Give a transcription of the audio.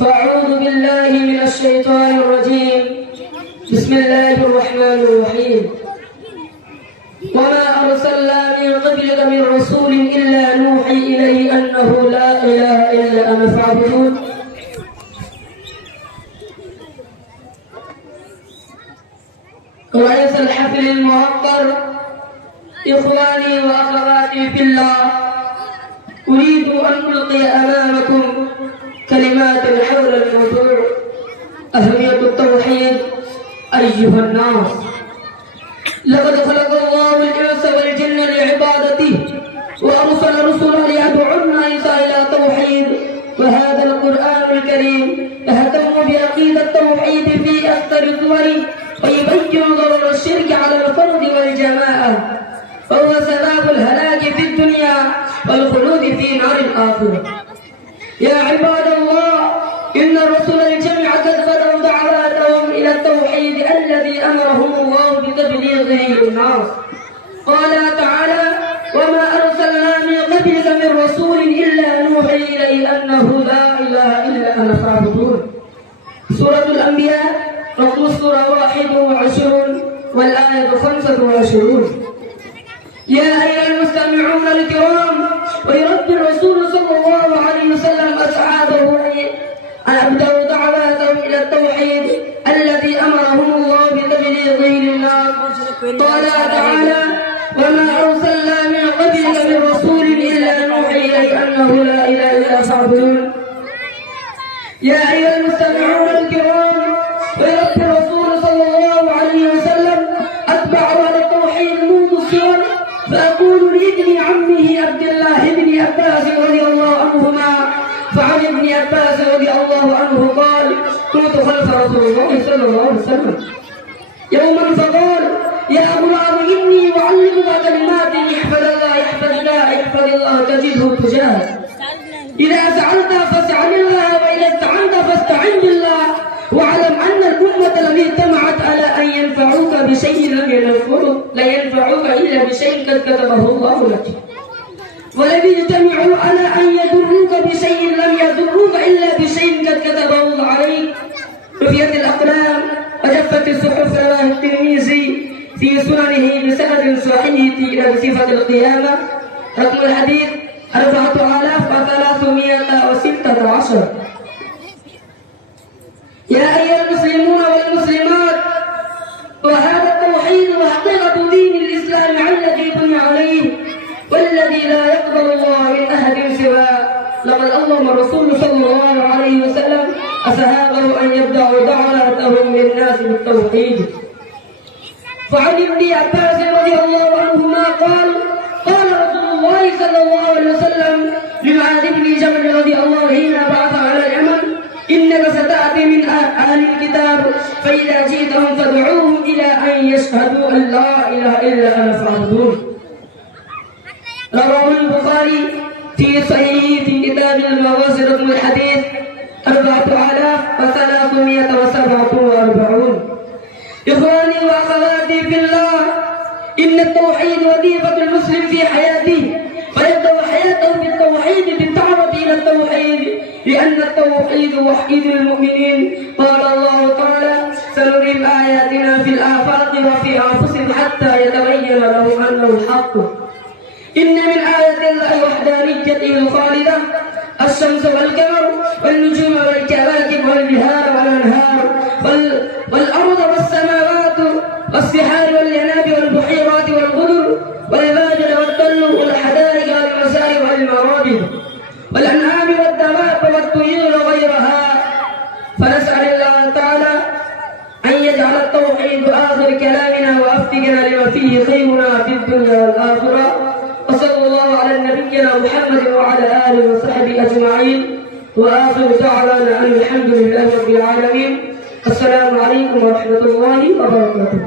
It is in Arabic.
فأعوذ بالله من الشيطان الرجيم. بسم الله الرحمن الرحيم. وما أرسلنا من قبلك من رسول إلا نوحي إليه أنه لا إله إلا أنا فاعبدون. رئيس الحفل الموقر، إخواني وأخواتي في الله، أريد أن ألقي أمامكم كلمات حول الموضوع أهمية التوحيد. أيها الناس، لقد خلق الله الإنس والجن لعبادته وأرسل رسلا ليدعو الناس إلى توحيد، وهذا القرآن الكريم يهتم بعقيدة التوحيد في أكثر صوره ويبين ضرر الشرك على الفرد والجماعة، وهو سبب الهلاك في الدنيا والخلود في نار الآخرة. يا عباد الله، إن الرسل الجميع قد بدأوا دعواتهم إلى التوحيد الذي أمرهم الله بتبليغه للناس. قال تعالى: وما أرسلنا من قبلك من رسول إلا نوحي إليه أنه لا إله إلا أنا فاعبدون. سورة الأنبياء رقم السورة 21 والآية 25. يا أيها المستمعون الكرام، ويربي الرسول صلى الله عليه وسلم أصحابه أن أبدأوا دعواتهم إلى التوحيد الذي أمرهم الله بتبليغه للناس. قال تعالى: وما أرسلنا من قبلك من رسول إلا نوحي إليه أنه لا إله إلا فاعبدون. يا أيها المستمعون الكرام، ويربي الرسول صلى الله عليه وسلم أتبعوا على التوحيد منذ الصغر، فأقول لابن عمه عبد الله بن عباس رضي الله عنهما، فعن ابن عباس رضي الله عنه قال: كنت خلف رسول الله صلى الله عليه وسلم يوما فقال: يا غلام إني أعلمك كلمات احفظ الله يحفظ الله تجده تجاهك. إذا سألت فاسأل الله، وإذا استعنت فاستعن بالله، واعلم أن الأمة لم اجتمعت على أن ينفعوك بشيء لا ينفعوك إلا بشيء قد كتبه الله لك، ولم يجتمعوا على أن يضروك بشيء لم يضروك إلا بشيء قد كتبه الله عليك. رفعت الأقلام وجفت الصحف. رواه الترمذي في سننه بسند صحيح إلى صفة القيامة. رقم الحديث 4316. يا أيها المسلمون والمسلمات، وهذا التوحيد وحقيقة دين الإسلام الذي بني عليه والذي لا يقبل الله من أحد سواه. لقد أمر الرسول صلى الله عليه وسلم أصحابه أن يبدأوا دعواتهم للناس بالتوحيد. فعن ابن عباس رضي الله عنهما قال: قال رسول الله صلى الله عليه وسلم لمعاذ بن جبل رضي الله عنه حين بعث على اليمن: إنك ستأتي من أهل الكتاب، فإذا جئتهم فادعوهم إلى أن يشهدوا أن لا إله إلا أنا فاعبدون. رواه البخاري في صحيح في كتاب المغازي رقم الحديث 4347. إخواني وأخواتي في الله، إن التوحيد وظيفة المسلم في حياته، ويبدأ حياته بالتوحيد بالدعوة إلى التوحيد، لأن التوحيد وحيد المؤمنين. قال الله تعالى: سنريهم آياتنا في الآفاق وفي أنفسهم حتى يتبين لهم أنه الحق. إن من آيات الله وحدانيته الخالدة الشمس والقمر والنجوم والكواكب والبحار والأنهار والأرض والسماوات والسحاب والينابع والبحيرات والغدر والبادر والطل والحدائق والمزارع والمرابد والأنعام والدواب والطيور وغيرها. فنسأل الله تعالى أن يجعل التوحيد آخر كلامنا وأفقنا لما فيه خيرنا في الدنيا والآخرة. وصلى الله على نبينا محمد وعلى آله وصحبه أجمعين، وآخر دعوانا أن الحمد لله رب العالمين. السلام عليكم ورحمة الله وبركاته.